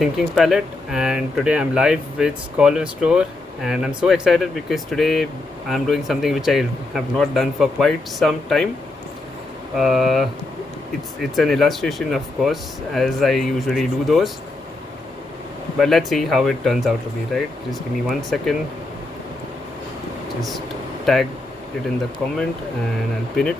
Thinking Palette, and today I'm live with Scholar Store, and I'm so excited because today I'm doing something which I have not done for quite some time. Uh, it's an illustration, of course, as I usually do those, but let's see how it turns out to be. Right? Just give me 1 second. Just tag it in the comment, and I'll pin it.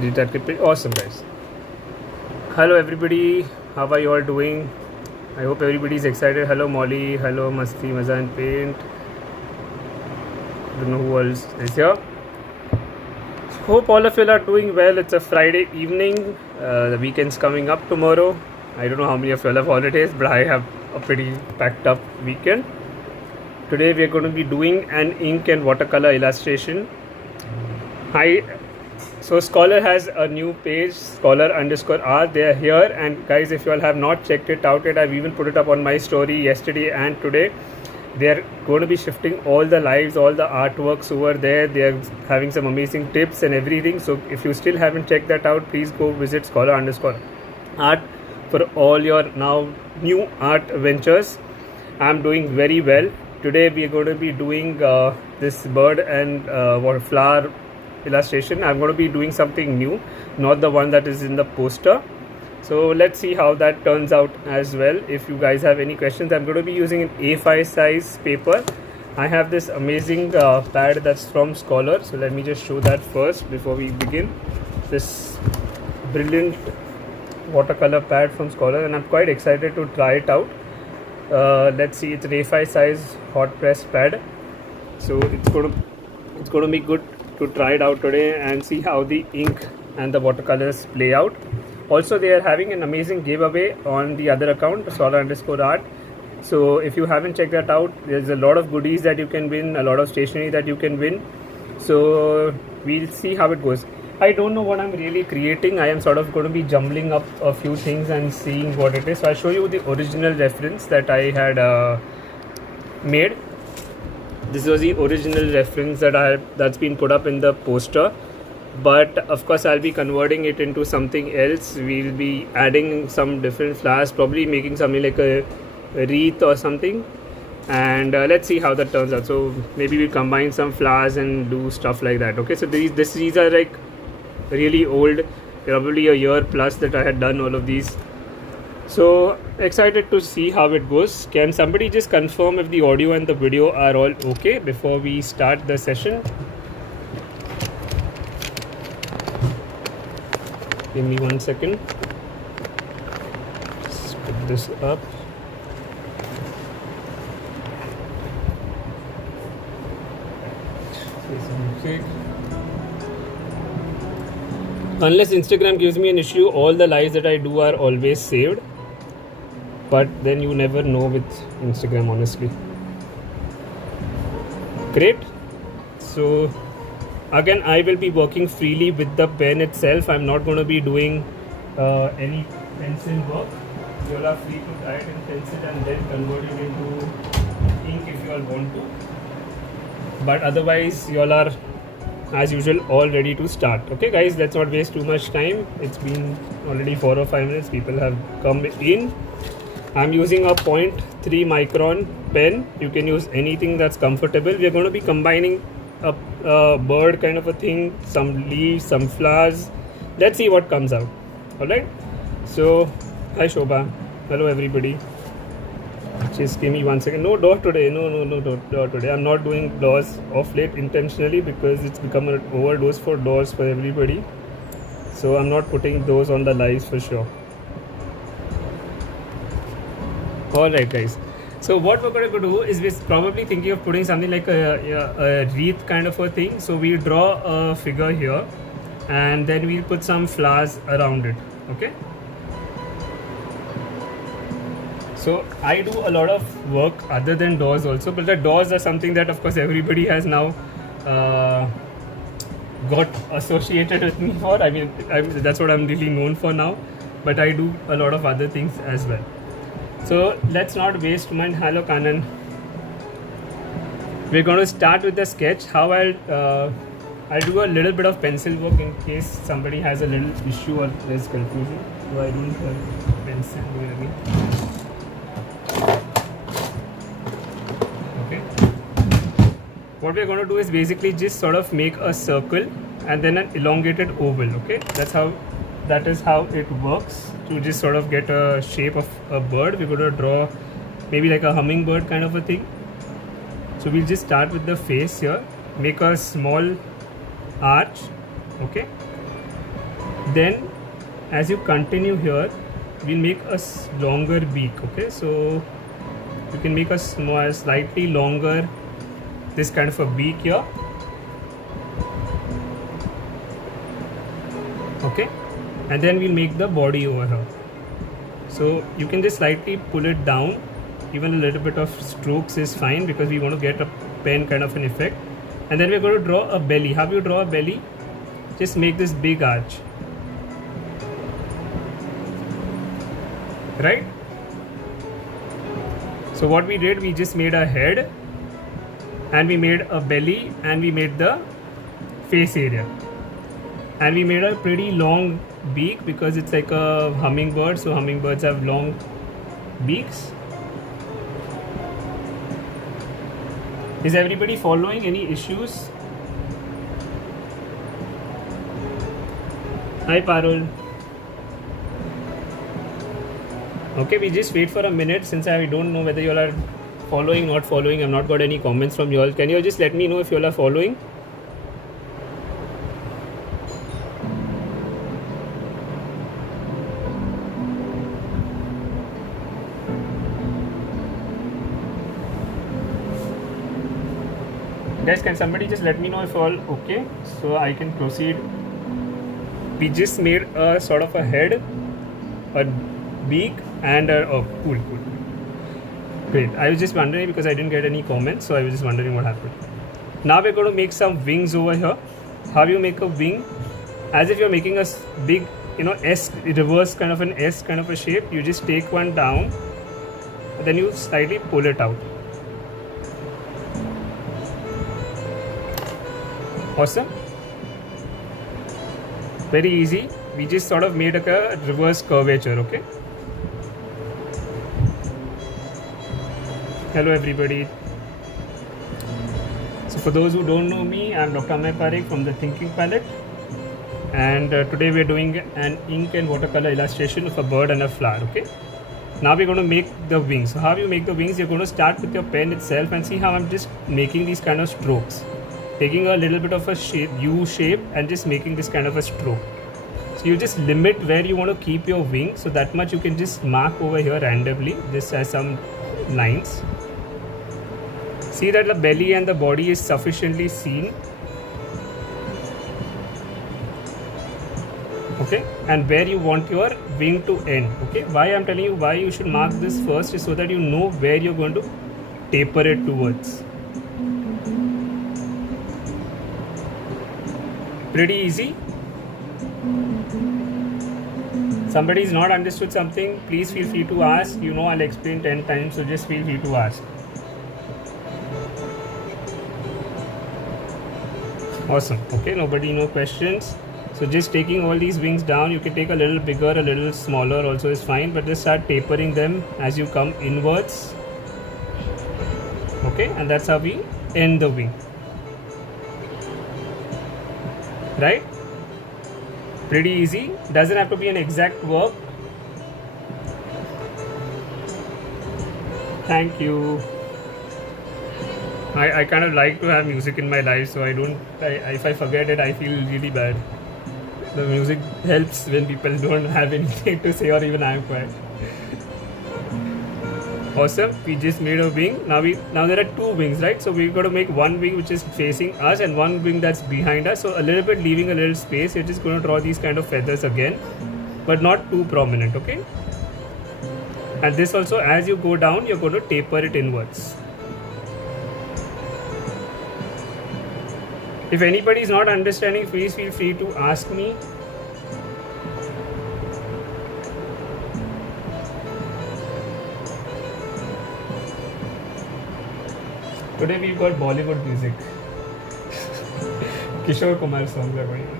Did that get pretty awesome, guys? Hello everybody, how are you all doing? I hope everybody's excited. Hello Molly, hello Masti, Maza and Paint. Don't know who else is here. Hope all of you are doing well. It's a Friday evening. The weekend's coming up tomorrow. I don't know how many of you all have holidays, but I have a pretty packed up weekend. Today we are going to be doing an ink and watercolor illustration. So Scholar has a new page, Scholar_art. They are here, and guys, if you all have not checked it out yet, I've even put it up on my story yesterday and today. They are going to be shifting all the lives, all the artworks over there. They are having some amazing tips and everything. So if you still haven't checked that out, please go visit Scholar_art for all your now new art ventures. I'm doing very well. Today we are going to be doing this bird and flower illustration. I'm going to be doing something new, not the one that is in the poster. So let's see how that turns out as well. If you guys have any questions, I'm going to be using an A5 size paper. I have this amazing pad that's from Scholar. So let me just show that first before we begin. This brilliant watercolor pad from Scholar, and I'm quite excited to try it out. Let's see, it's an A5 size hot press pad. So it's going to be good to try it out today and see how the ink and the watercolors play out. Also, they are having an amazing giveaway on the other account, Scholar_art. So if you haven't checked that out, there's a lot of goodies that you can win, a lot of stationery that you can win. So we'll see how it goes. I don't know what I'm really creating. I am sort of going to be jumbling up a few things and seeing what it is. So I'll show you the original reference that I had made. This was the original reference that's been put up in the poster, but of course I'll be converting it into something else. We'll be adding some different flowers, probably making something like a wreath or something, and let's see how that turns out. So maybe we combine some flowers and do stuff like that. Okay, so these are like really old, probably a year plus that I had done all of these. So excited to see how it goes. Can somebody just confirm if the audio and the video are all okay before we start the session? Give me 1 second. Just put this up. Unless Instagram gives me an issue, all the lives that I do are always saved. But then you never know with Instagram, honestly. Great. So again, I will be working freely with the pen itself. I'm not going to be doing any pencil work. You all are free to try it in pencil and then convert it into ink if you all want to. But otherwise, you all are, as usual, all ready to start. Okay guys, let's not waste too much time. It's been already 4 or 5 minutes. People have come in. I'm using a 0.3 micron pen. You can use anything that's comfortable. We're going to be combining a bird kind of a thing, some leaves, some flowers. Let's see what comes out. Alright, so hi Shobha, hello everybody. Just give me 1 second. No door today. No door today. I'm not doing doors off late intentionally because it's become an overdose for doors for everybody. So I'm not putting those on the lives for sure. Alright guys, so what we're going to do is we're probably thinking of putting something like a wreath kind of a thing. So we'll draw a figure here and then we'll put some flowers around it. Okay, so I do a lot of work other than doors also, but the doors are something that of course everybody has now got associated with me for. I mean that's what I'm really known for now, but I do a lot of other things as well. So let's not waste time. Hello Kanan. We're going to start with the sketch. How I'll do a little bit of pencil work in case somebody has a little issue or there's confusion. So I don't have pencil with me. Okay. What we're going to do is basically just sort of make a circle and then an elongated oval. Okay, that is how it works to just sort of get a shape of a bird. We're going to draw maybe like a hummingbird kind of a thing. So we'll just start with the face here, make a small arch. Okay, then as you continue here, we'll make a longer beak. Okay, so you can make a small, slightly longer, this kind of a beak here. Okay, and then we'll make the body over here. So you can just slightly pull it down. Even a little bit of strokes is fine because we want to get a pen kind of an effect. And then we're going to draw a belly. How do you draw a belly? Just make this big arch. Right? So what we did, we just made a head and we made a belly and we made the face area. And we made a pretty long beak because it's like a hummingbird. So hummingbirds have long beaks. Is everybody following? Any issues? Hi Parul. Okay, we just wait for a minute since I don't know whether you all are following, not following. I've not got any comments from you all. Can you just let me know if you all are following? Guys, can somebody just let me know if all okay so I can proceed? We just made a sort of a head, a beak and oh cool. Great. I was just wondering because I didn't get any comments, so I was just wondering what happened. Now we're going to make some wings over here. How you make a wing? As if you're making a big, S, reverse kind of an S kind of a shape. You just take one down, then you slightly pull it out. Awesome. Very easy. We just sort of made a reverse curvature. Okay. Hello everybody. So for those who don't know me, I'm Dr. Amay Parekh from the Thinking Palette, and today we're doing an ink and watercolor illustration of a bird and a flower. Okay. Now we're going to make the wings. So how you make the wings? You're going to start with your pen itself and see how I'm just making these kind of strokes. Taking a little bit of a shape, U shape, and just making this kind of a stroke. So you just limit where you want to keep your wing, so that much you can just mark over here randomly, just as some lines. See that the belly and the body is sufficiently seen. Okay, and where you want your wing to end. Okay, why I'm telling you why you should mark this first is so that you know where you're going to taper it towards. Pretty easy. Somebody's not understood something, please feel free to ask. I'll explain 10 times, so just feel free to ask. Awesome. Okay, no questions. So just taking all these wings down, you can take a little bigger, a little smaller also is fine, but just start tapering them as you come inwards. Okay, and that's how we end the wing. Right? Pretty easy. Doesn't have to be an exact work. Thank you. I kind of like to have music in my life, so if I forget it, I feel really bad. The music helps when people don't have anything to say or even I'm quiet. Awesome. We just made a wing. Now there are two wings, right? So we've got to make one wing which is facing us and one wing that's behind us. So a little bit leaving a little space. You're just going to draw these kind of feathers again, but not too prominent. Okay. And this also, as you go down, you're going to taper it inwards. If anybody is not understanding, please feel free to ask me. Today we've got Bollywood music. Kishore Kumar songs are going on.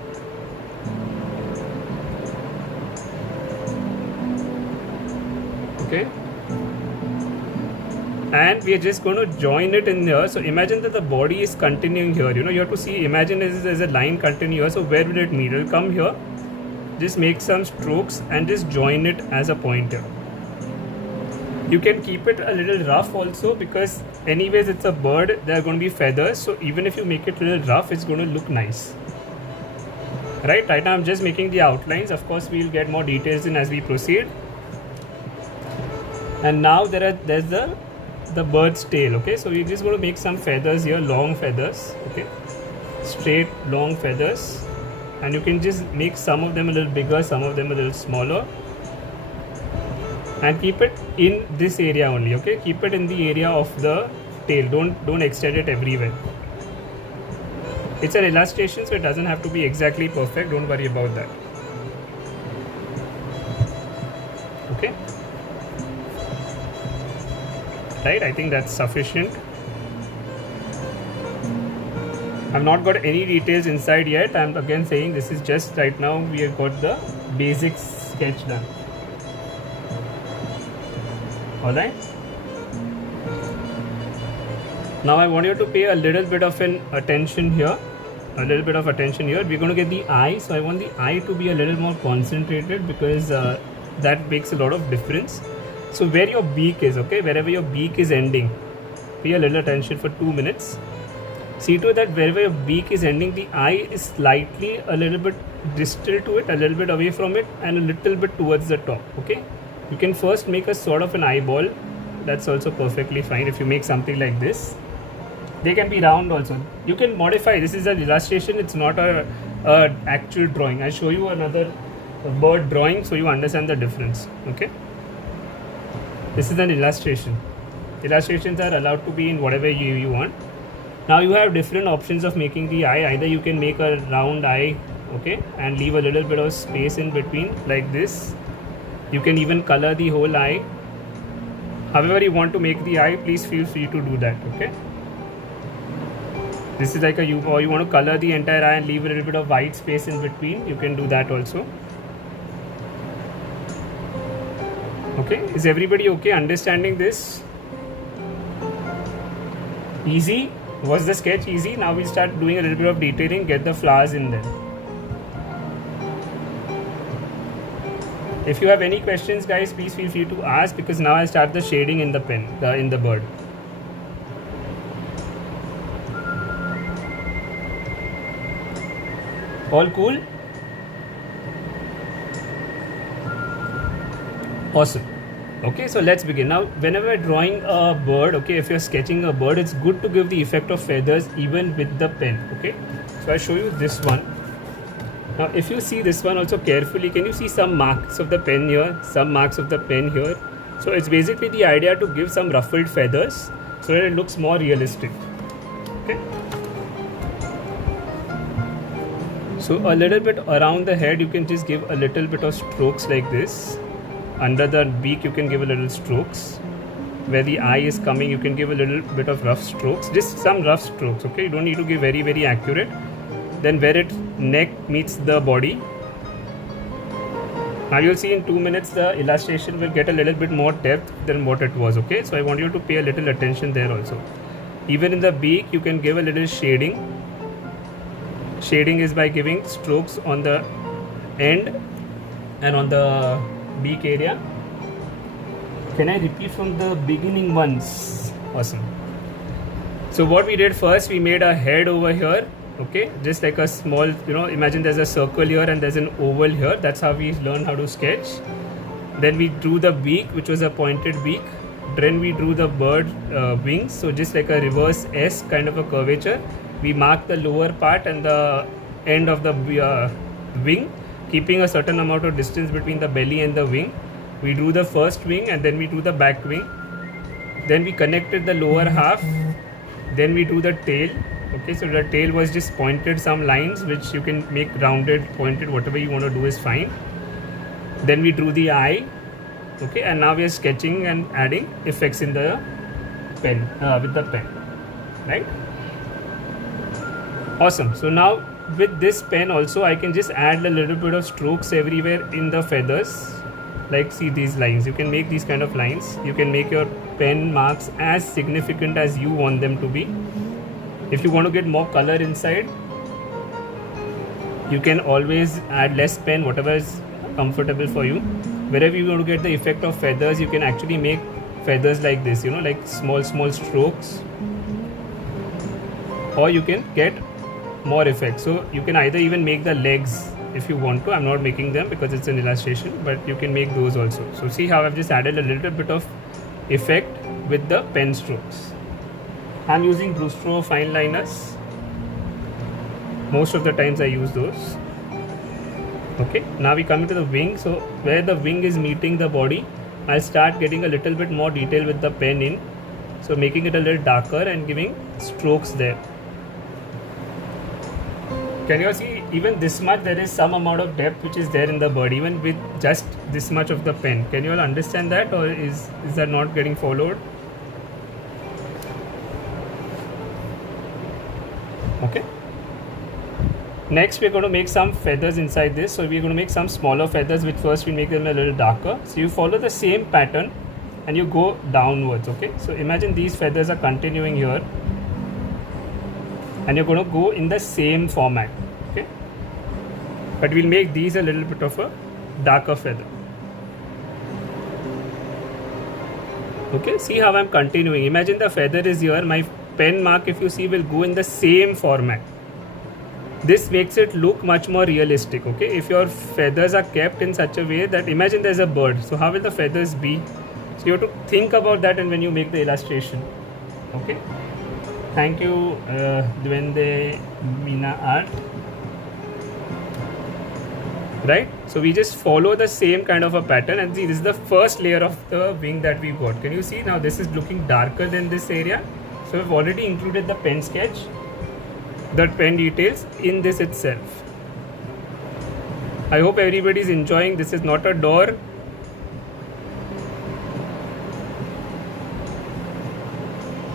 Okay. And we are just going to join it in here. So imagine that the body is continuing here. You know, you have to see, imagine there's a line continue here. So where will it meet? It will come here. Just make some strokes and just join it as a point here. You can keep it a little rough also, because anyways it's a bird, there are going to be feathers. So even if you make it a little rough, it's going to look nice. Right now I'm just making the outlines. Of course we'll get more details in as we proceed. And now there's the bird's tail. Okay, so we're just going to make some feathers here, long feathers. Okay, straight long feathers, and you can just make some of them a little bigger, some of them a little smaller, and keep it in this area only. Okay, keep it in the area of the tail. Don't extend it everywhere. It's an illustration, so it doesn't have to be exactly perfect. Don't worry about that. Okay, right, I think that's sufficient. I've not got any details inside yet. I'm again saying this is just right now we have got the basic sketch done. Alright, now I want you to pay a little bit of an attention here. We're going to get the eye, so I want the eye to be a little more concentrated, because that makes a lot of difference. So where your beak is, okay, wherever your beak is ending, pay a little attention for 2 minutes. See to it that wherever your beak is ending, the eye is slightly a little bit distal to it, a little bit away from it, and a little bit towards the top. Okay, you can first make a sort of an eyeball. That's also perfectly fine. If you make something like this, they can be round also. You can modify. This is an illustration, it's not a actual drawing. I'll show you another bird drawing so you understand the difference. Okay, this is an illustration. Illustrations are allowed to be in whatever you want. Now you have different options of making the eye. Either you can make a round eye, okay, and leave a little bit of space in between like this. You can even color the whole eye. However you want to make the eye, please feel free to do that. Okay, this is like or you want to color the entire eye and leave a little bit of white space in between, you can do that also. Okay, is everybody okay understanding this? Easy? Was the sketch easy? Now we start doing a little bit of detailing, get the flowers in there. If you have any questions, guys, please feel free to ask, because now I start the shading in the pen, in the bird. All cool? Awesome. Okay, so let's begin. Now whenever we're drawing a bird, okay, if you're sketching a bird, it's good to give the effect of feathers even with the pen. Okay, so I'll show you this one. Now if you see this one also carefully, can you see some marks of the pen here, some marks of the pen here? So it's basically the idea to give some ruffled feathers so that it looks more realistic. Okay, so a little bit around the head, you can just give a little bit of strokes like this. Under the beak, you can give a little strokes. Where the eye is coming, you can give a little bit of rough strokes, just some rough strokes. Okay, you don't need to give very, very accurate. Then where its neck meets the body, now you'll see in 2 minutes the illustration will get a little bit more depth than what it was. Okay, so I want you to pay a little attention there also. Even in the beak, you can give a little shading. Shading is by giving strokes on the end and on the beak area. Can I repeat from the beginning once? Awesome. So what we did first, we made a head over here. Okay, just like a small, imagine there's a circle here and there's an oval here. That's how we learned how to sketch. Then we drew the beak, which was a pointed beak. Then we drew the bird wings, so just like a reverse S kind of a curvature. We marked the lower part and the end of the wing, keeping a certain amount of distance between the belly and the wing. We drew the first wing and then we drew the back wing. Then we connected the lower half. Then we drew the tail. Okay, so the tail was just pointed some lines which you can make rounded, pointed, whatever you want to do is fine. Then we drew the eye. Okay, and now we are sketching and adding effects in the pen, with the pen. right? Awesome. So now with this pen also I can just add a little bit of strokes everywhere in the feathers. Like see these lines, you can make these kind of lines. You can make your pen marks as significant as you want them to be. If you want to get more color inside, you can always add less pen, whatever is comfortable for you. Wherever you want to get the effect of feathers, you can actually make feathers like this, you know, like small strokes, or you can get more effect. So you can either even make the legs if you want to. I'm not making them because it's an illustration, but you can make those also. So see how I've just added a little bit of effect with the pen strokes. I'm using Brustro fine liners. Most of the times I use those. Okay, now we come into the wing. So where the wing is meeting the body, I'll start getting a little bit more detail with the pen in. So making it a little darker and giving strokes there. Can you see even this much? There is some amount of depth which is there in the bird, even with just this much of the pen. Can you all understand that, or is that not getting followed? Okay. Next we're going to make some feathers inside this. So we're going to make some smaller feathers, which first we make them a little darker. So you follow the same pattern and you go downwards. Okay, so imagine these feathers are continuing here and you're going to go in the same format. Okay, but we'll make these a little bit of a darker feather. Okay, see how I'm continuing. Imagine the feather is here. My pen mark, if you see, will go in the same format. This makes it look much more realistic. Okay, if your feathers are kept in such a way that, imagine there's a bird, so how will the feathers be? So you have to think about that, and when you make the illustration. Okay, thank you Dwende Mina Art. Right, so we just follow the same kind of a pattern, and see, this is the first layer of the wing that we got. Can you see now this is looking darker than this area? So we've already included the pen sketch, the pen details in this itself. I hope everybody is enjoying. This is not a door.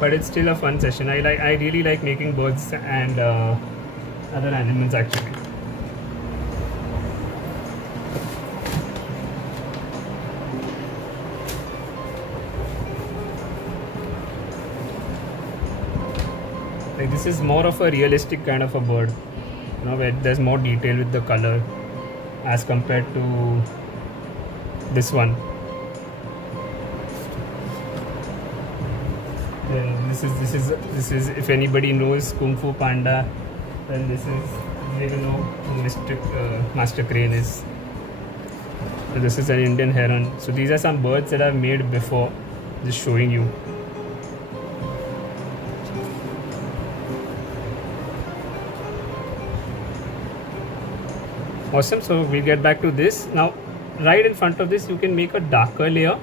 But it's still a fun session. I really like making birds and other animals actually. Like this is more of a realistic kind of a bird, you know, where there's more detail with the color as compared to this one. Then this is if anybody knows Kung Fu Panda, then this is, they will know who Master Crane is. So this is an Indian heron. So these are some birds that I've made before, just showing you. Awesome. So we'll get back to this. Now right in front of this you can make a darker layer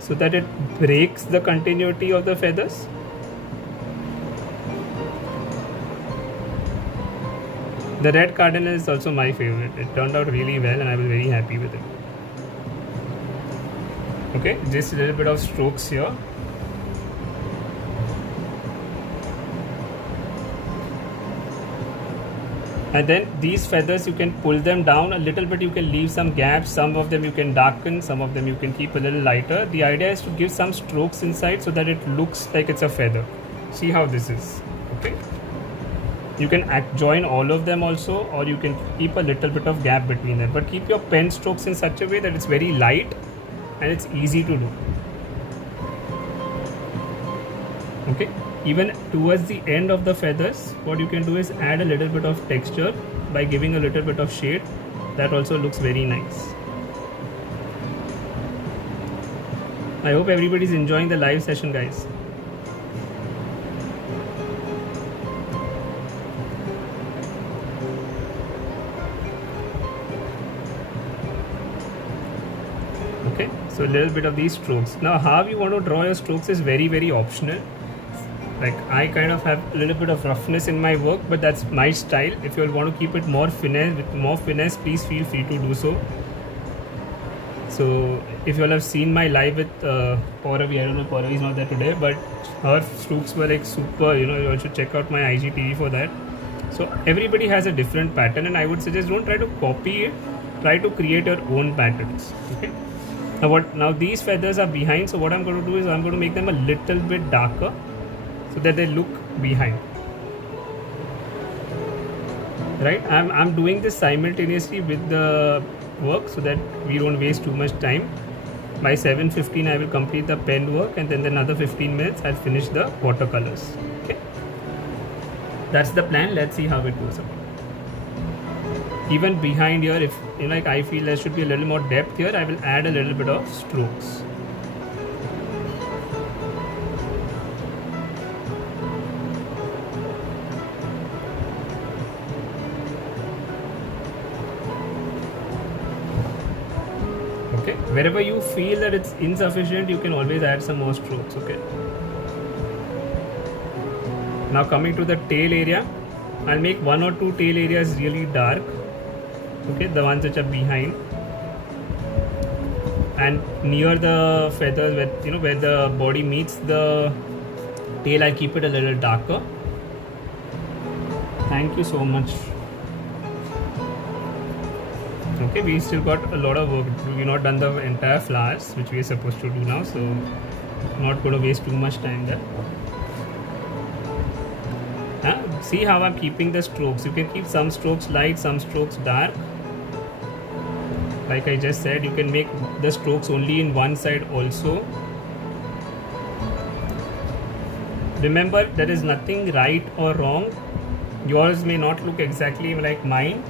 so that it breaks the continuity of the feathers. The red cardinal is also my favorite. It turned out really well and I was very happy with it. Okay, just a little bit of strokes here. And then these feathers, you can pull them down a little bit, you can leave some gaps, some of them you can darken, some of them you can keep a little lighter. The idea is to give some strokes inside so that it looks like it's a feather. See how this is. Okay, you can join all of them also, or you can keep a little bit of gap between them, but keep your pen strokes in such a way that it's very light and it's easy to do. Okay, even towards the end of the feathers, what you can do is add a little bit of texture by giving a little bit of shade. That also looks very nice. I hope everybody is enjoying the live session, guys. Okay, so a little bit of these strokes. Now how you want to draw your strokes is very, very optional. Like I kind of have a little bit of roughness in my work, but that's my style. If you want to keep it more finesse, with more finesse, please feel free to do so. So if you all have seen my live with Pauravi, I don't know, Pauravi is not there today, but her strokes were like super, you know, you all should check out my IGTV for that. So everybody has a different pattern, and I would suggest don't try to copy it, try to create your own patterns. Okay. Now these feathers are behind, so what I'm going to do is I'm going to make them a little bit darker so that they look behind. Right, I'm doing this simultaneously with the work so that we don't waste too much time. By 7:15 I will complete the pen work, and then another 15 minutes I'll finish the watercolors. Okay, that's the plan. Let's see how it goes about. Even behind here, if you know, like I feel there should be a little more depth here, I will add a little bit of strokes. Okay, wherever you feel that it's insufficient, you can always add some more strokes. Okay, now coming to the tail area, I'll make one or two tail areas really dark. Okay, the ones which are behind, and near the feathers, where you know where the body meets the tail, I keep it a little darker. Thank you so much. Okay, we still got a lot of work. We've not done the entire flowers, which we are supposed to do now, so not going to waste too much time there. See how I'm keeping the strokes. You can keep some strokes light, some strokes dark. Like I just said, you can make the strokes only in one side also. Remember, there is nothing right or wrong. Yours may not look exactly like mine.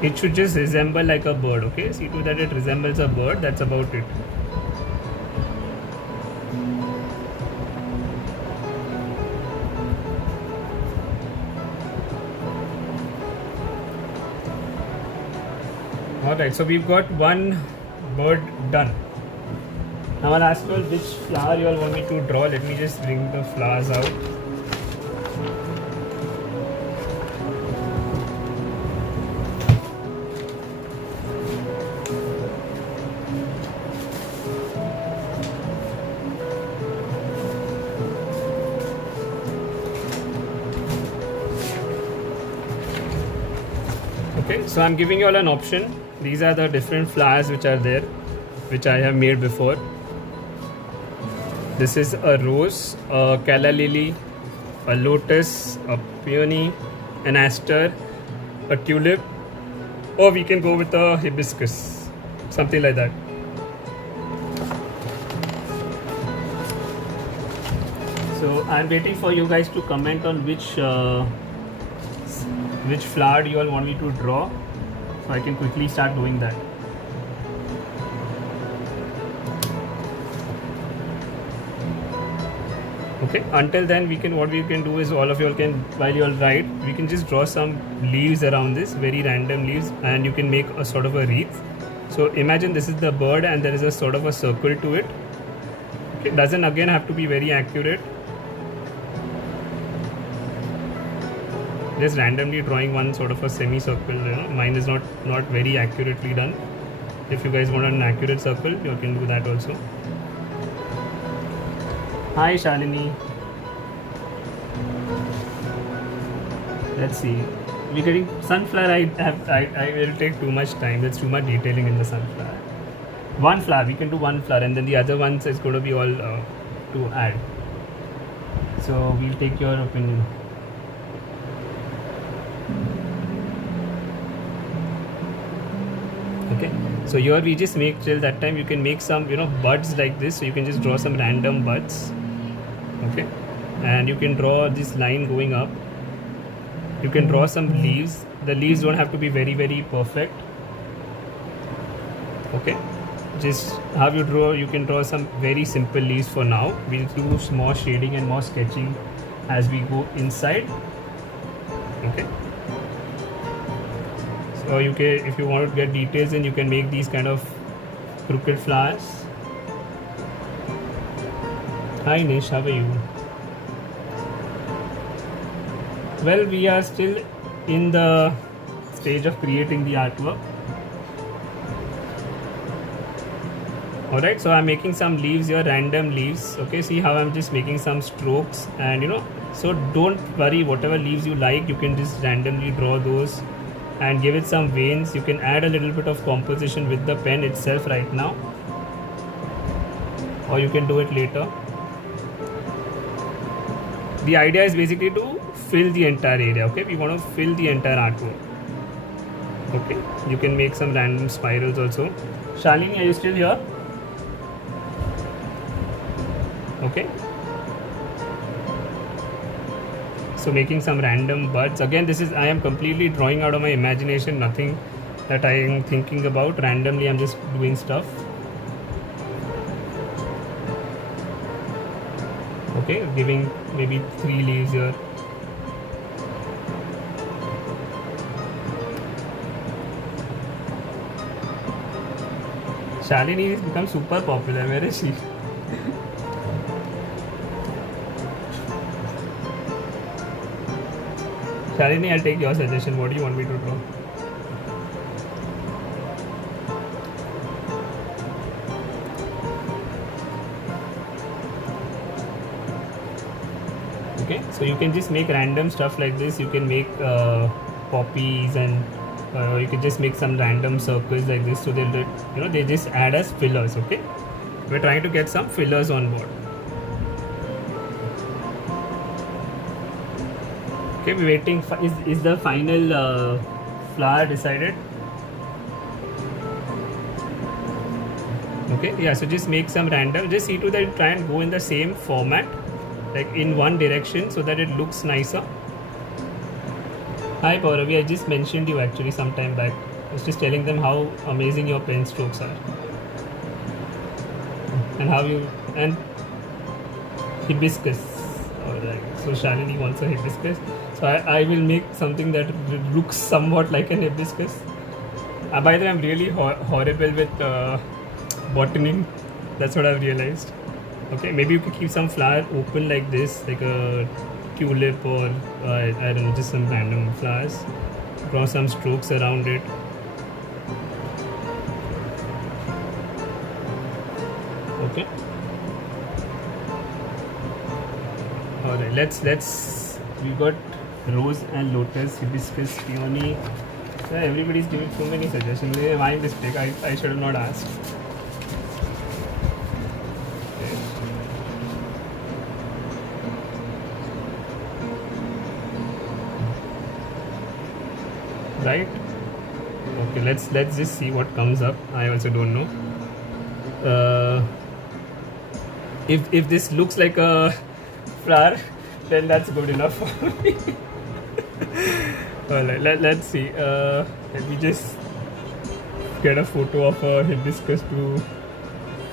It should just resemble like a bird. Okay, see to that it resembles a bird. That's about it. Alright, so we've got one bird done. Now I'll ask you all which flower you all want me to draw. Let me just bring the flowers out. Okay, so I'm giving you all an option. These are the different flowers which are there, which I have made before. This is a rose, a calla lily, a lotus, a peony, an aster, a tulip, or we can go with a hibiscus, something like that. So I'm waiting for you guys to comment on which flower do you all want me to draw, so I can quickly start doing that. Okay, until then what we can do is all of you all can, while you all write, we can just draw some leaves around this, very random leaves, and you can make a sort of a wreath. So imagine this is the bird and there is a sort of a circle to it. Okay, doesn't again have to be very accurate. Just randomly drawing one sort of a semicircle. You know, mine is not very accurately done. If you guys want an accurate circle, you can do that also. Hi Shalini. Let's see. We're getting sunflower. I will take too much time. There's too much detailing in the sunflower. One flower. We can do one flower, and then the other ones is going to be all to add. So we'll take your opinion. Okay, so here we just make till that time you can make some, you know, buds like this. So you can just draw some random buds. Okay, and you can draw this line going up. You can draw some leaves. The leaves don't have to be very perfect. Okay, just how you draw, you can draw some very simple leaves for now. We'll do more shading and more sketching as we go inside. Okay, so you can, if you want to get details in, you can make these kind of crooked flowers. Hi Nish, how are you? Well, we are still in the stage of creating the artwork. Alright, so I'm making some leaves here, random leaves. Okay, see how I'm just making some strokes, and so don't worry, whatever leaves you like, you can just randomly draw those and give it some veins. You can add a little bit of composition with the pen itself right now, or you can do it later. The idea is basically to fill the entire area. Okay, we want to fill the entire artwork. Okay, you can make some random spirals also. Shalini, are you still here? Okay, so making some random buds. Again, this is, I am completely drawing out of my imagination, nothing that I am thinking about. Randomly I'm just doing stuff. Okay, giving maybe 3 leaves here. Shalini has become super popular. Where is she? Shalini, I'll take your suggestion. What do you want me to draw? Okay, so you can just make random stuff like this. You can make poppies, and you can just make some random circles like this. So they'll, they just add as fillers. Okay, we're trying to get some fillers on board. Okay, we're waiting. Is the final flower decided? Okay, yeah. So just make some random. Just see to that, try and go in the same format, like in one direction, so that it looks nicer. Hi Gauravi, I just mentioned you actually some time back. I was just telling them how amazing your pen strokes are, and how you, and hibiscus. Alright, so Shalini wants a hibiscus. So I will make something that looks somewhat like an hibiscus. By the way, I'm really horrible with botany. That's what I've realized. Okay, maybe you could keep some flower open like this, like a tulip, or I don't know, just some random flowers. Draw some strokes around it. Okay. Alright, let's we got rose and lotus, hibiscus, peony. Yeah, everybody's giving so many suggestions. My mistake. I should have not asked. Right? Okay, let's just see what comes up. I also don't know. If this looks like a flower, then that's good enough for me. Alright, let's see. Let me just get a photo of a hibiscus to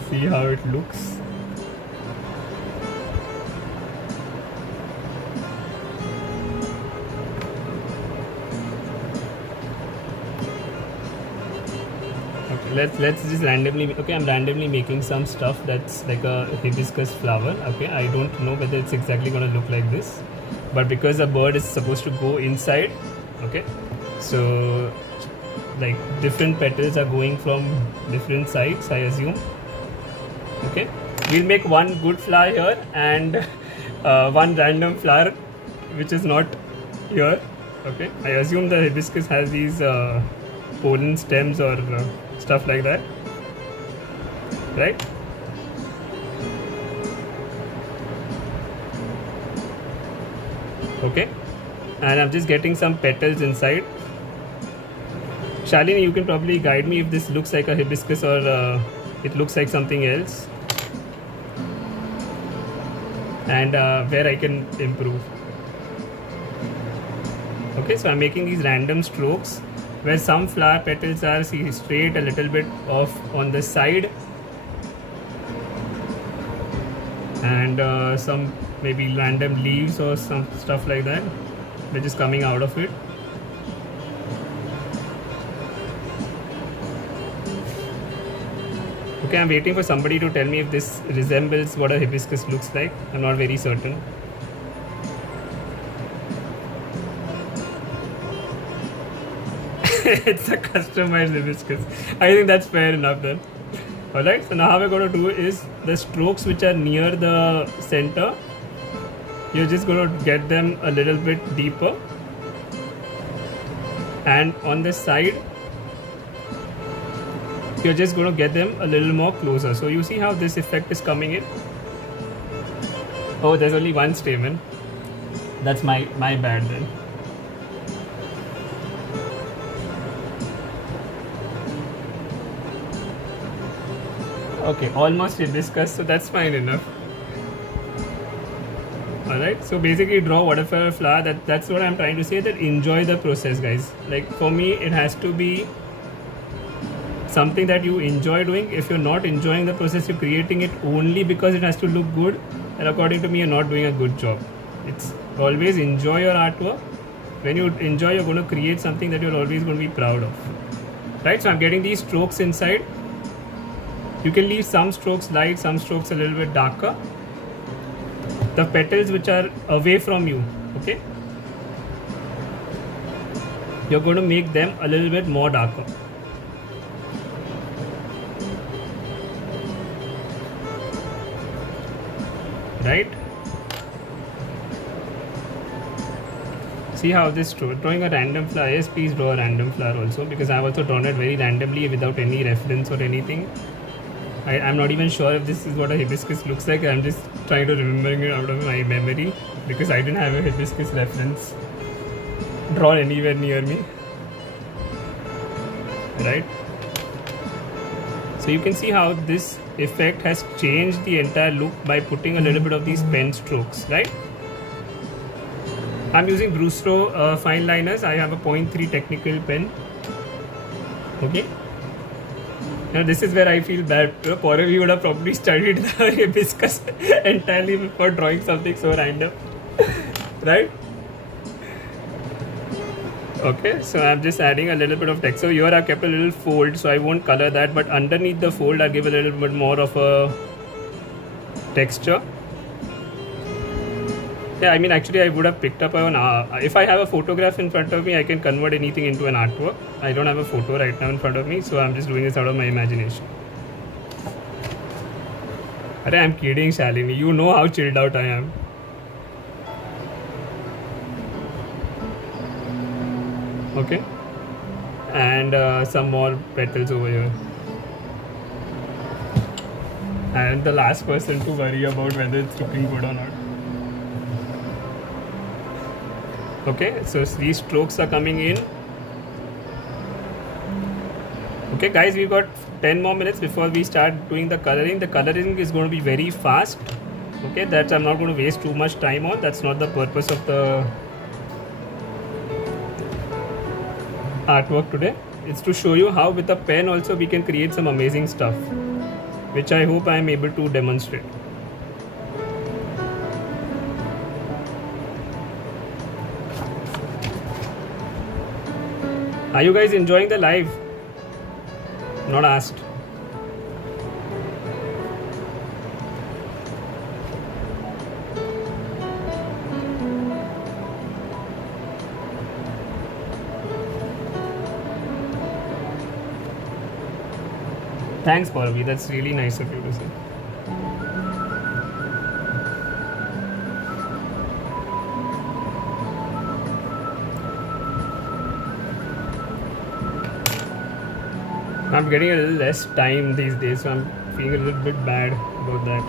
see how it looks. Let's just randomly. Okay, I'm randomly making some stuff that's like a hibiscus flower. Okay, I don't know whether it's exactly gonna look like this, but because the bird is supposed to go inside, okay, so like different petals are going from different sides, I assume. Okay, we'll make one good flower here and one random flower which is not here. Okay, I assume the hibiscus has these pollen stems or stuff like that, right? Okay, and I'm just getting some petals inside. Shalini, you can probably guide me if this looks like a hibiscus or it looks like something else, and where I can improve. Okay, so I'm making these random strokes where some flower petals are straight, a little bit off on the side, and some maybe random leaves or some stuff like that which is coming out of it. Okay, I'm waiting for somebody to tell me if this resembles what a hibiscus looks like. I'm not very certain. It's a customized hibiscus. I think that's fair enough then. Alright, so now how we're going to do is the strokes which are near the center, you're just going to get them a little bit deeper, and on the side you're just going to get them a little more closer. So you see how this effect is coming in. Oh, there's only one stamen. That's my bad then. Okay, almost hibiscus, so that's fine enough. Alright, so basically draw whatever flower, that's what I'm trying to say, that enjoy the process, guys. Like for me, it has to be something that you enjoy doing. If you're not enjoying the process, you're creating it only because it has to look good, and according to me, you're not doing a good job. It's always enjoy your artwork. When you enjoy, you're going to create something that you're always going to be proud of. Right, so I'm getting these strokes inside. You can leave some strokes light, some strokes a little bit darker. The petals which are away from you, okay, you're going to make them a little bit more darker. Right? See how this drawing a random flower. Yes, please draw a random flower also, because I've also drawn it very randomly without any reference or anything. I'm not even sure if this is what a hibiscus looks like. I'm just trying to remembering it out of my memory because I didn't have a hibiscus reference drawn anywhere near me. Right? So you can see how this effect has changed the entire look by putting a little bit of these pen strokes, right? I'm using Brustro fine liners. I have a 0.3 technical pen. Okay. Now this is where I feel bad. Pauravi would have probably studied the hibiscus entirely before drawing something so random, right? Okay, so I'm just adding a little bit of text. So here I kept a little fold, so I won't color that, but underneath the fold I'll give a little bit more of a texture. Yeah, I mean actually I would have picked up an if I have a photograph in front of me, I can convert anything into an artwork. I don't have a photo right now in front of me, so I'm just doing this out of my imagination. I'm kidding, Shalini. You know how chilled out I am. Okay, and some more petals over here. And the last person to worry about whether it's looking good or not. Okay, so these strokes are coming in. Okay guys, we've got 10 more minutes before we start doing the coloring. The coloring is going to be very fast. Okay, that I'm not going to waste too much time on. That's not the purpose of the artwork today. It's to show you how with a pen also we can create some amazing stuff, which I hope I am able to demonstrate. Are you guys enjoying the live? Not asked. Thanks, Pauravi. That's really nice of you to say. I'm getting a little less time these days, so I'm feeling a little bit bad about that.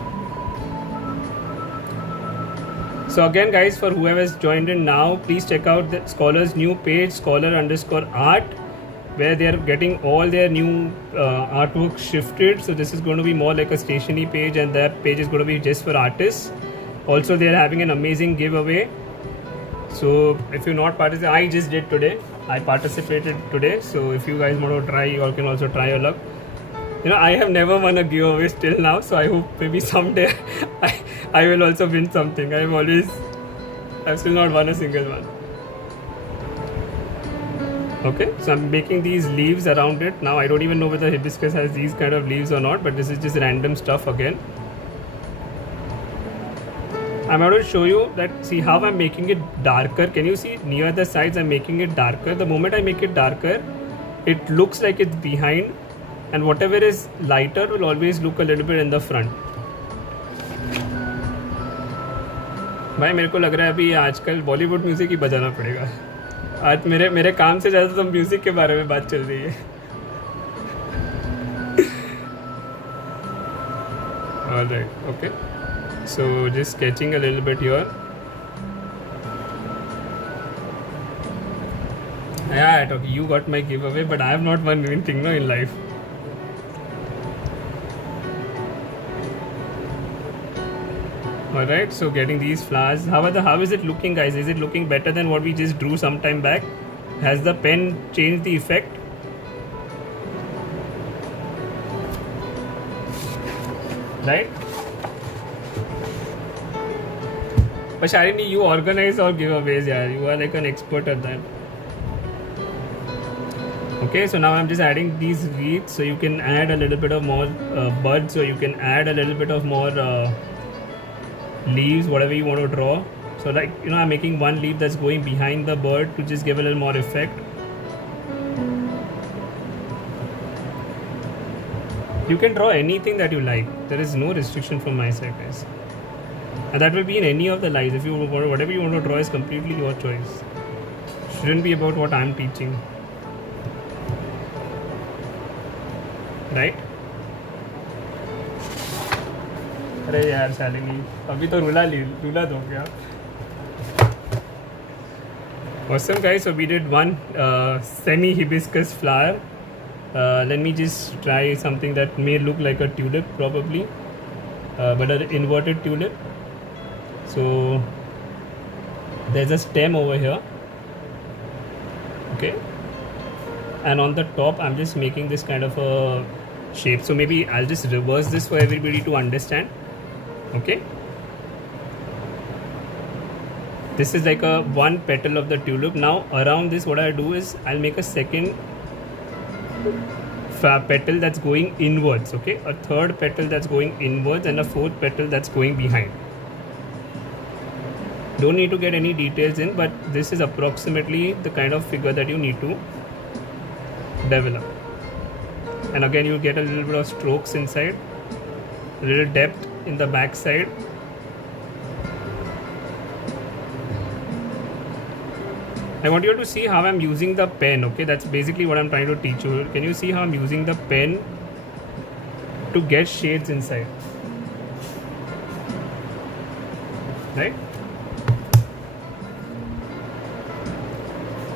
So again guys, for whoever's joined in now, please check out the Scholar's new page, scholar_art, where they are getting all their new artwork shifted. So this is going to be more like a stationery page, and that page is going to be just for artists. Also they are having an amazing giveaway. So if you're not participating, I just did today. I participated today, so if you guys want to try, you all can also try your luck. You know, I have never won a giveaway till now, so I hope maybe someday I will also win something. I've still not won a single one. Okay, so I'm making these leaves around it. Now I don't even know whether hibiscus has these kind of leaves or not, but this is just random stuff again. I'm going to show you that, see how I'm making it darker. Can you see near the sides I'm making it darker? The moment I make it darker, it looks like it's behind, and whatever is lighter will always look a little bit in the front. भाई मेरे को लग रहा है अभी आजकल Bollywood music ही बजाना पड़ेगा. आज मेरे काम से ज़्यादा तो म्यूज़िक के बारे में बात चल रही है. Alright, okay. So just sketching a little bit here. Yeah, okay, you got my giveaway, but I have not won anything no in life. Alright, so getting these flowers. How is it looking, guys? Is it looking better than what we just drew some time back? Has the pen changed the effect? Right? But Sharini, you organize all giveaways, yeah. You are like an expert at that. Okay, so now I'm just adding these wreaths, so you can add a little bit of more buds, so you can add a little bit of more leaves, whatever you want to draw. So like, you know, I'm making one leaf that's going behind the bird to just give a little more effect. You can draw anything that you like. There is no restriction from my side, guys. And that will be in any of the lives. If you whatever you want to draw is completely your choice. Shouldn't be about what I'm teaching. Right? अरे यार शालिनी अभी तो रुला दो क्या. Awesome, guys, so we did one semi hibiscus flower. Let me just try something that may look like a tulip probably, but an inverted tulip. So there's a stem over here, okay, and on the top I'm just making this kind of a shape. So maybe I'll just reverse this for everybody to understand. Okay, this is like a one petal of the tulip. Now around this what I do is I'll make a second petal that's going inwards, okay, a third petal that's going inwards, and a fourth petal that's going behind. Don't need to get any details in, but this is approximately the kind of figure that you need to develop. And again you get a little bit of strokes inside, a little depth in the back side. I want you to see how I'm using the pen, okay? That's basically what I'm trying to teach you. Can you see how I'm using the pen to get shades inside? Right?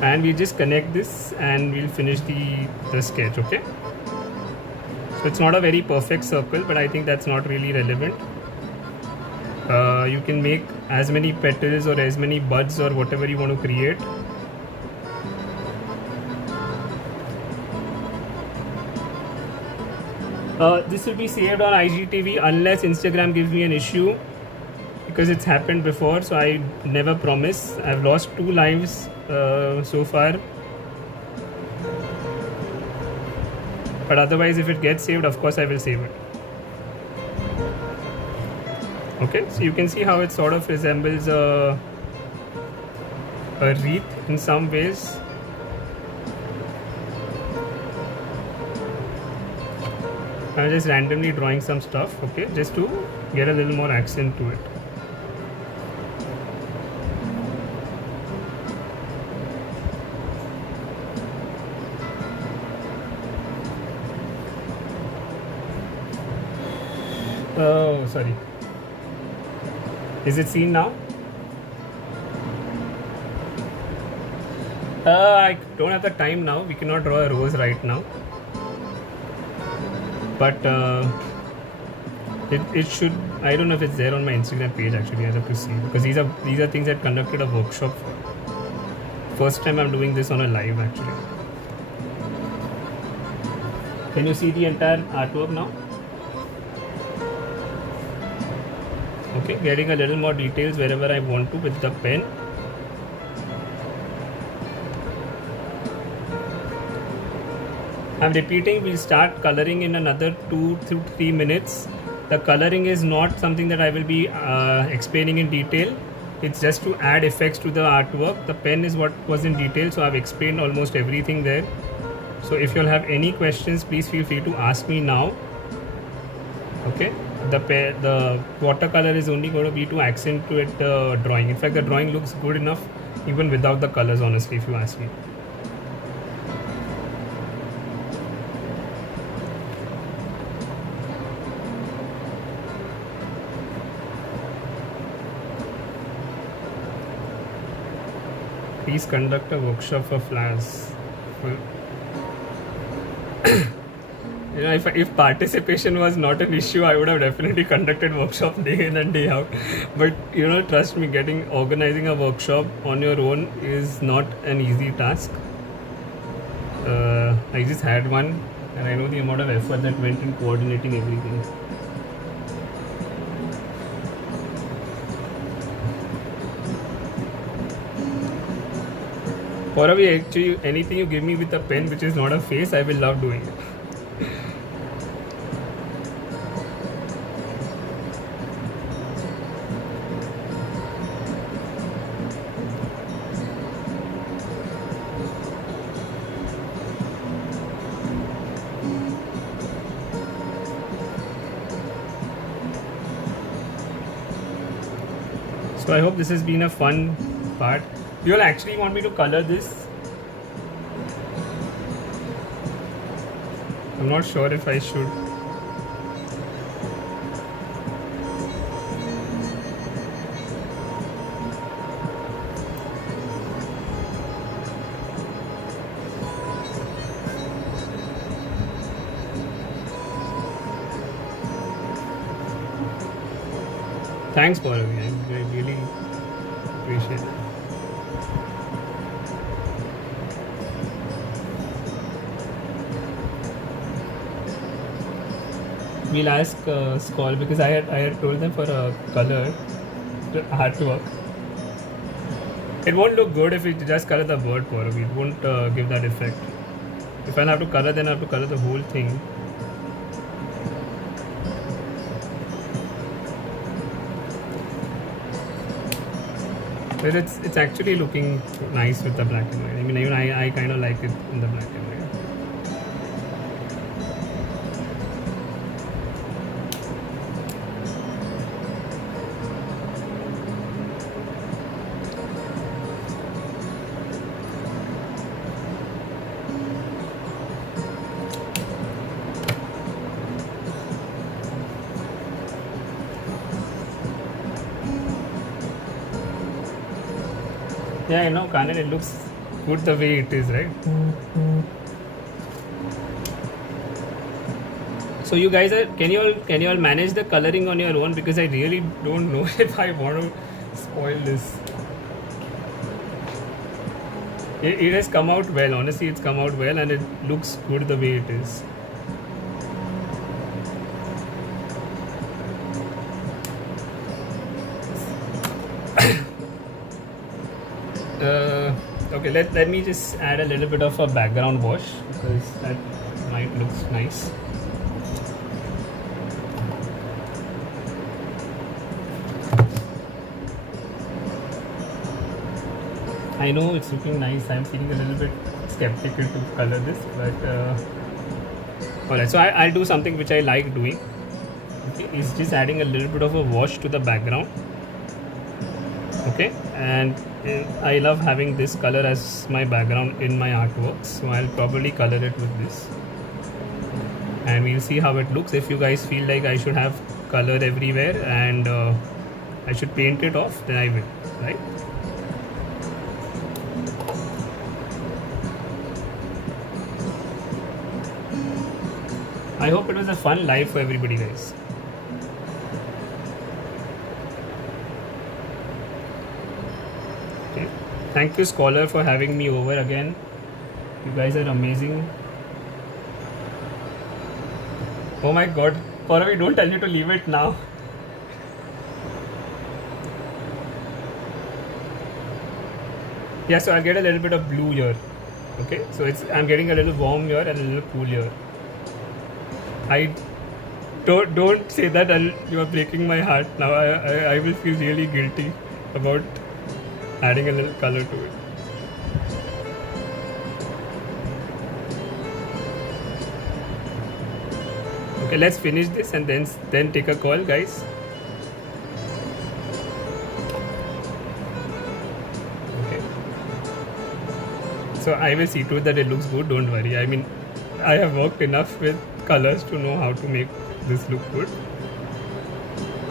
And we just connect this and we'll finish the sketch, okay? So it's not a very perfect circle, but I think that's not really relevant. You can make as many petals or as many buds or whatever you want to create. This will be saved on IGTV unless Instagram gives me an issue, because it's happened before, so I never promise. I've lost 2 lives so far, but otherwise if it gets saved, of course I will save it. Okay, so you can see how it sort of resembles a wreath in some ways. I'm just randomly drawing some stuff, okay, just to get a little more accent to it. Oh, sorry. Is it seen now? I don't have the time now. We cannot draw a rose right now. But it should. I don't know if it's there on my Instagram page actually. I have to see, because these are things I conducted a workshop for. First time I'm doing this on a live actually. Can you see the entire artwork now? Okay, getting a little more details wherever I want to with the pen. I'm repeating, we'll start coloring in another 2 to 3 minutes. The coloring is not something that I will be explaining in detail. It's just to add effects to the artwork. The pen is what was in detail, so I've explained almost everything there. So if you'll have any questions, please feel free to ask me now. Okay, the watercolor is only going to be to accentuate the drawing. In fact, the drawing looks good enough even without the colors, honestly, if you ask me. Please conduct a workshop for flowers. You know, if participation was not an issue, I would have definitely conducted workshop day in and day out. But you know, trust me, organizing a workshop on your own is not an easy task. I just had one, and I know the amount of effort that went in coordinating everything. Pauravi, actually, anything you give me with a pen which is not a face, I will love doing it. So I hope this has been a fun part. You all actually want me to color this? I'm not sure if I should. Thanks, Pauravi. I really appreciate it. We'll ask Skull because I had told them for a color artwork. It won't look good if we just color the bird, Pauravi. It won't give that effect. If I'll have to color, then I have to color the whole thing. But it's actually looking nice with the black and white. I mean, even I kind of like it in the black and white. Yeah, I know, Kanan, it looks good the way it is, right? So you guys can you all manage the coloring on your own, because I really don't know if I want to spoil this. It has come out well, honestly. It's come out well and it looks good the way it is. Okay, let me just add a little bit of a background wash, because that might look nice. I know it's looking nice. I'm feeling a little bit skeptical to color this, but alright. So I'll do something which I like doing. Okay, is just adding a little bit of a wash to the background. Okay, and I love having this color as my background in my artwork, so I'll probably color it with this, and we'll see how it looks. If you guys feel like I should have color everywhere and I should paint it off, then I will, right? I hope it was a fun live for everybody, guys. Okay. Thank you, Scholar, for having me over again. You guys are amazing. Oh my god. Pauravi, don't tell me to leave it now. Yeah, so I'll get a little bit of blue here. Okay, so I'm getting a little warm here and a little cool here. I don't say that, you are breaking my heart now. I will feel really guilty about adding a little color to it. Okay, let's finish this and then take a call, guys. Okay. So I will see to it that it looks good. Don't worry. I mean, I have worked enough with colors to know how to make this look good.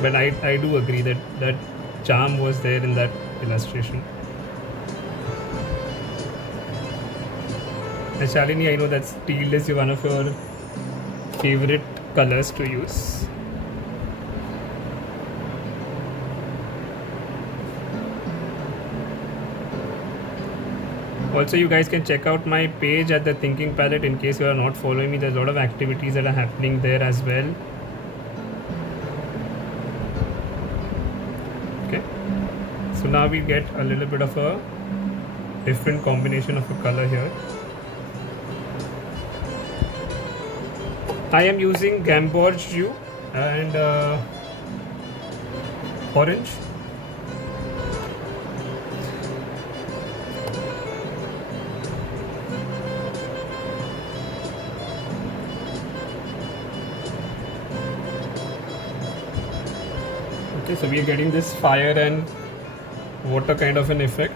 But I do agree that that charm was there in that illustration. And Shalini, I know that teal is one of your favorite colors to use. Also, you guys can check out my page at the Thinking Palette in case you are not following me. There's a lot of activities that are happening there as well. Okay, so now we get a little bit of a different combination of a color here. I am using Gamboge Hue and orange. Okay, so we are getting this fire and water kind of an effect.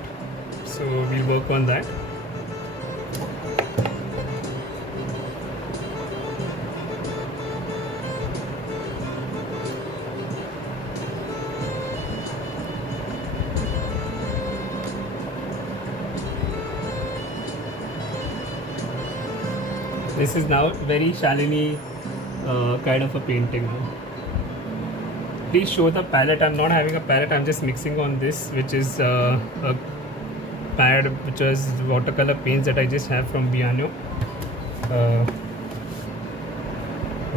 So we'll work on that. This is now very Shalini kind of a painting now. Please show the palette. I'm not having a palette, I'm just mixing on this, which is a pad, which is watercolor paints that I just have from Biano.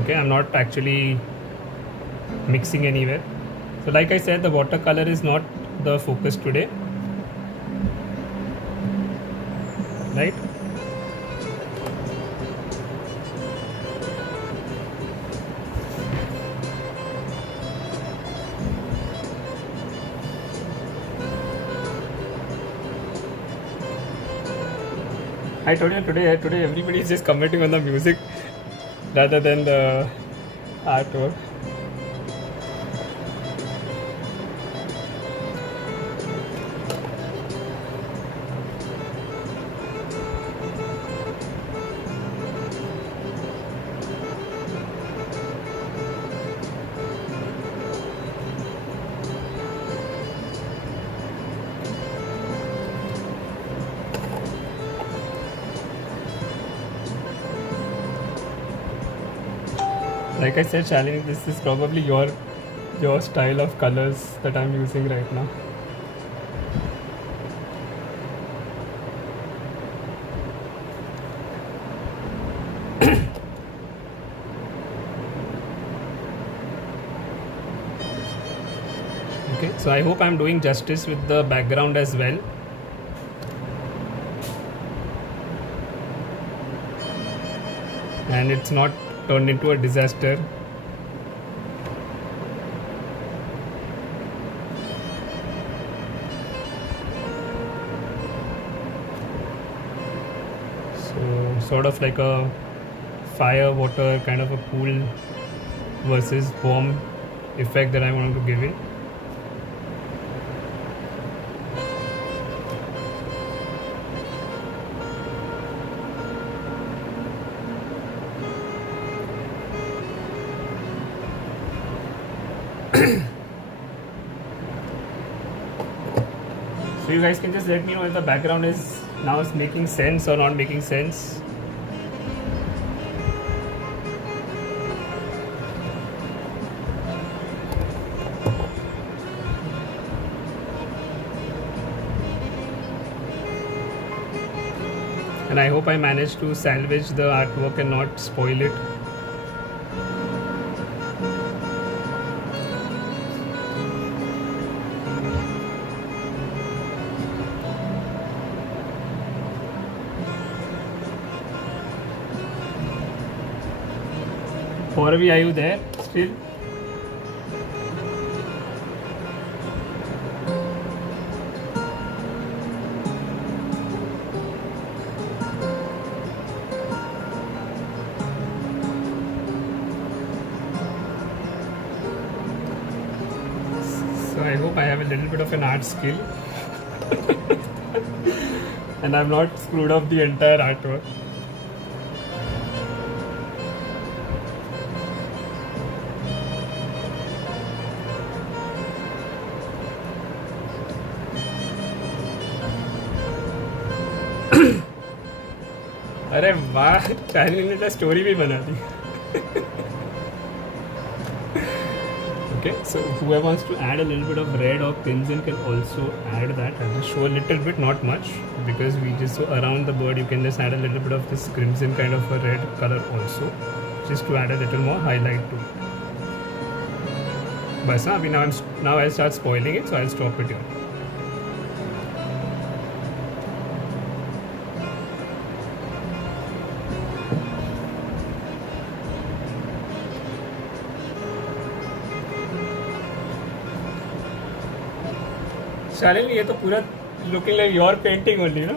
Okay, I'm not actually mixing anywhere. So like I said, the watercolor is not the focus today, right? I told you today everybody is just commenting on the music rather than the artwork. Like I said, Shalini, this is probably your style of colors that I'm using right now. Okay, so I hope I'm doing justice with the background as well. And it's not turned into a disaster. So sort of like a fire water kind of a cool versus warm effect that I want to give it. So you guys can just let me know if the background is now making sense or not making sense. And I hope I managed to salvage the artwork and not spoil it. Pauravi, are you there still? I hope I have a little bit of an art skill and I've not screwed up the entire artwork. अरे वाह, Charlie ने तो story भी बना दी. Okay, so whoever wants to add a little bit of red or crimson can also add that. I'll just show a little bit, not much, because we just so around the bird you can just add a little bit of this crimson kind of a red color also, just to add a little more highlight to it. But now I'll start spoiling it, so I'll stop it here. Shalini, ये तो पूरा looking like your painting only, no?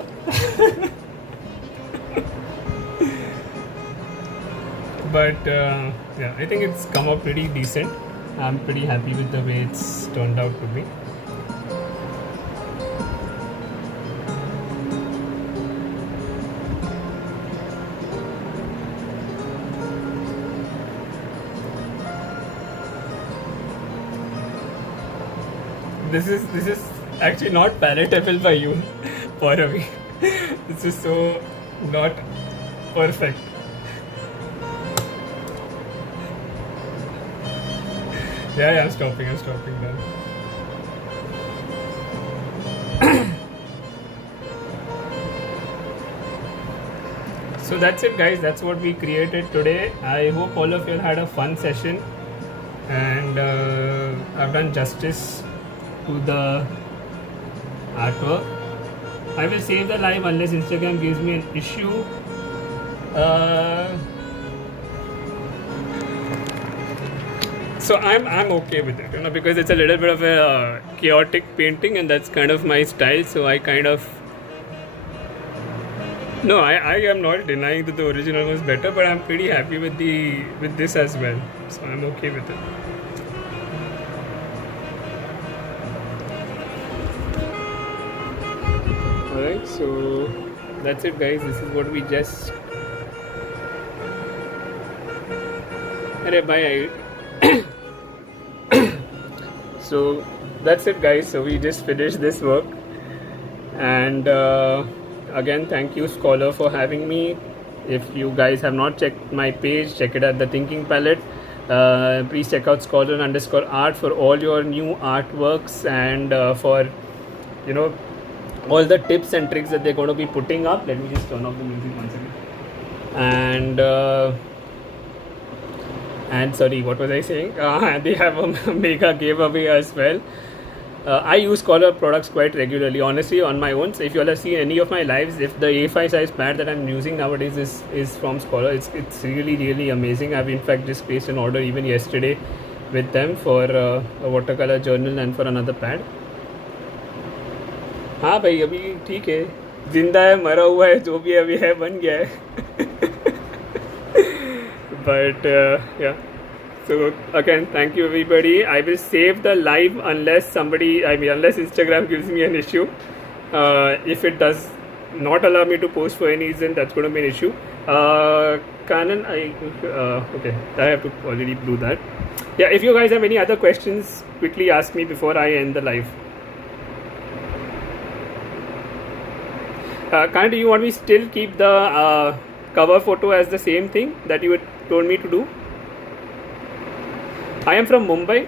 But yeah, I think it's come out pretty decent. I'm pretty happy with the way it's turned out to be. This is actually not palatable by you, Pauravi. This is so not perfect. Yeah, I'm stopping now. So that's it, guys. That's what we created today. I hope all of you had a fun session, and I've done justice to the artwork. I will save the live unless Instagram gives me an issue. So I'm okay with it, because it's a little bit of a chaotic painting, and that's kind of my style. So I kind of I am not denying that the original was better, but I'm pretty happy with this as well. So I'm okay with it. Alright, so that's it, guys. This is what we just. Bye. So that's it, guys. So we just finished this work, and again, thank you, Scholar, for having me. If you guys have not checked my page, check it at the Thinking Palette. Please check out Scholar_art for all your new artworks, and for all the tips and tricks that they're going to be putting up. Let me just turn off the music once again. And sorry, what was I saying? They have a mega giveaway as well. I use Scholar products quite regularly, honestly, on my own. So if you all have seen any of my lives, if the A5 size pad that I'm using nowadays is from Scholar, it's really, really amazing. I've in fact just placed an order even yesterday with them for a watercolor journal and for another pad. हाँ भाई, अभी ठीक है, जिंदा है, मरा हुआ है, जो भी अभी है बन गया है. But yeah, so again, thank you everybody. I will save the live unless Instagram gives me an issue. If it does not allow me to post for any reason, that's going to be an issue. Canon, okay, I have to already do that. Yeah, if you guys have any other questions, quickly ask me before I end the live. Karan, do you want me still keep the cover photo as the same thing that you had told me to do? I am from Mumbai.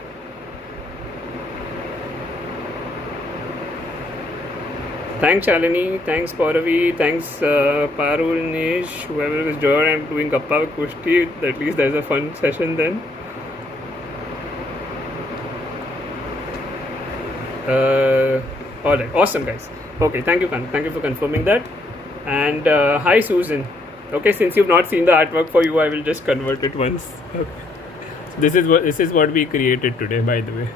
Thanks Shalini, thanks Pauravi, thanks Parul, Nish, whoever is there and doing Gappa with Kushti. At least there's a fun session then. Alright, awesome guys. Okay, thank you Khan. Thank you for confirming that. And hi Susan. Okay, since you've not seen the artwork for you, I will just convert it once. Okay. This is what we created today, by the way.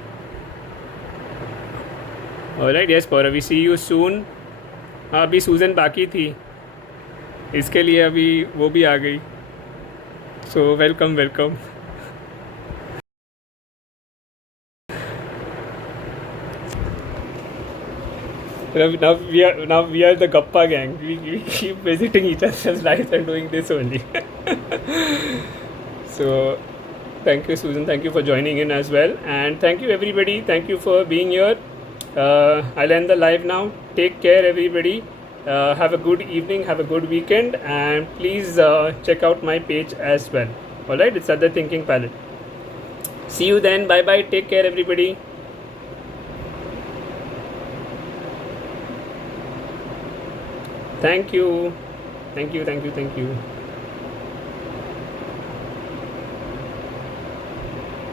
Alright, yes Pauravi, see you soon. अभी सूजन बाकी थी, इसके लिए अभी वो भी आ गई. So welcome. Now we are the Gappa gang. We keep visiting each other's lives and doing this only. So thank you, Susan. Thank you for joining in as well, and thank you everybody. Thank you for being here. I'll end the live now. Take care, everybody. Have a good evening. Have a good weekend, and please check out my page as well. All right, it's at the Thinking Palette. See you then. Bye bye. Take care, everybody. Thank you. Thank you. Thank you. Thank you.